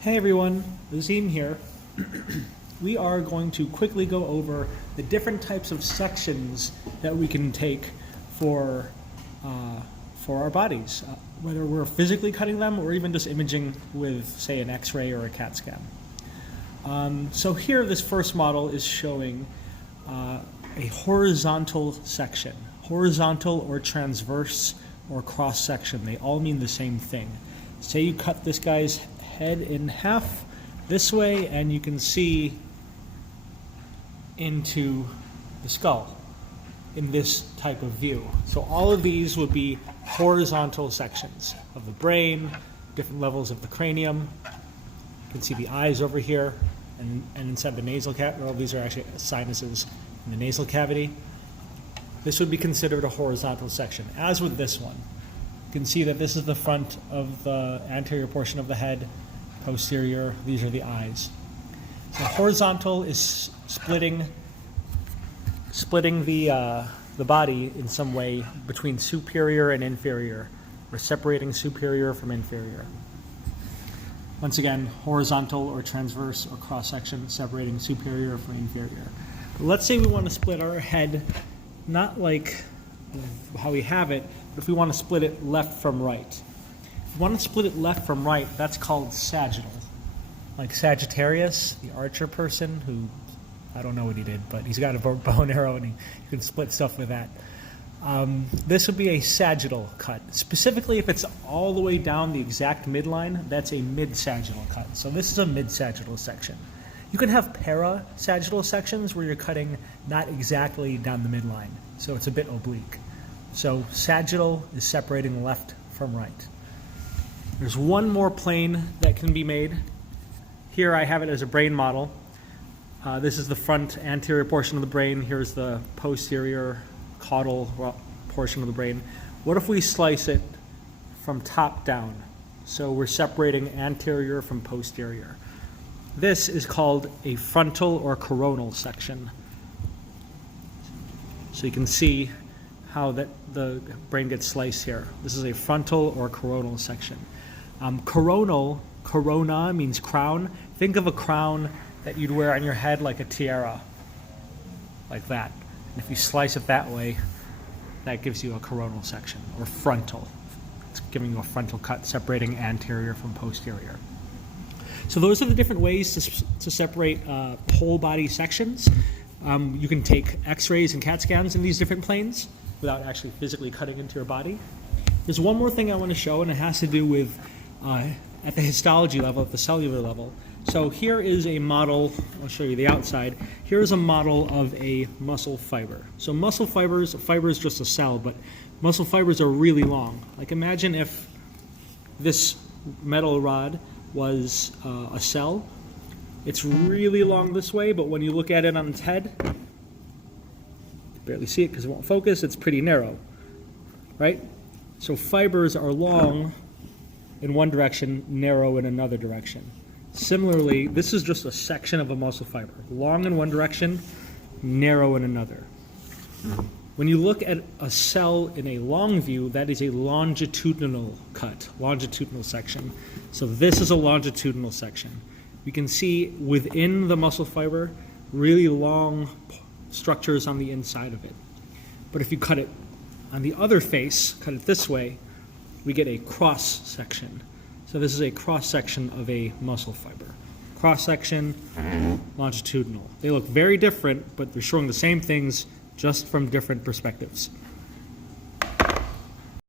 Hey everyone, Azim here. We are going to quickly go over the different types of sections that we can take for our bodies, whether we're physically cutting them or even just imaging with, say, an X-ray or a CAT scan. So here, this first model is showing a horizontal section. Horizontal or transverse or cross section, they all mean the same thing. Say you cut this guy's head in half this way and you can see into the skull in this type of view. So all of these would be horizontal sections of the brain, different levels of the cranium. You can see the eyes over here and inside the nasal cavity. Well, these are actually sinuses in the nasal cavity. This would be considered a horizontal section, as with this one. You can see that this is the front of the anterior portion of the head, posterior, these are the eyes. So horizontal is splitting the body in some way between superior and inferior. We're separating superior from inferior. Once again, horizontal or transverse or cross-section, separating superior from inferior. But let's say we want to split our head, not like how we have it, but if we want to split it left from right. If you want to split it left from right, that's called sagittal. Like Sagittarius, the archer person who, I don't know what he did, but he's got a bow and arrow and you can split stuff with that. This would be a sagittal cut. Specifically, if it's all the way down the exact midline, that's a mid-sagittal cut. So this is a mid-sagittal section. You can have para-sagittal sections where you're cutting not exactly down the midline, so it's a bit oblique. So sagittal is separating left from right. There's one more plane that can be made. Here I have it as a brain model. This is the front anterior portion of the brain. Here's the posterior caudal portion of the brain. What if we slice it from top down? So we're separating anterior from posterior. This is called a frontal or coronal section. So you can see how the brain gets sliced here. This is a frontal or coronal section. Corona means crown. Think of a crown that you'd wear on your head like a tiara, like that. And if you slice it that way, that gives you a coronal section, or frontal. It's giving you a frontal cut, separating anterior from posterior. So those are the different ways to separate whole body sections. You can take X-rays and CAT scans in these different planes without actually physically cutting into your body. There's one more thing I want to show, and it has to do with at the histology level, at the cellular level. So here is a model, I'll show you the outside. Here's a model of a muscle fiber. So muscle fibers, a fiber is just a cell, but muscle fibers are really long. Like imagine if this metal rod was a cell. It's really long this way, but when you look at it on its head, you can barely see it because it won't focus, it's pretty narrow, right? So fibers are long in one direction, narrow in another direction. Similarly, this is just a section of a muscle fiber. Long in one direction, narrow in another. When you look at a cell in a long view, that is a longitudinal cut, longitudinal section. So this is a longitudinal section. You can see within the muscle fiber, really long structures on the inside of it. But if you cut it on the other face, cut it this way, we get a cross section. So this is a cross section of a muscle fiber. Cross section, longitudinal. They look very different, but they're showing the same things just from different perspectives.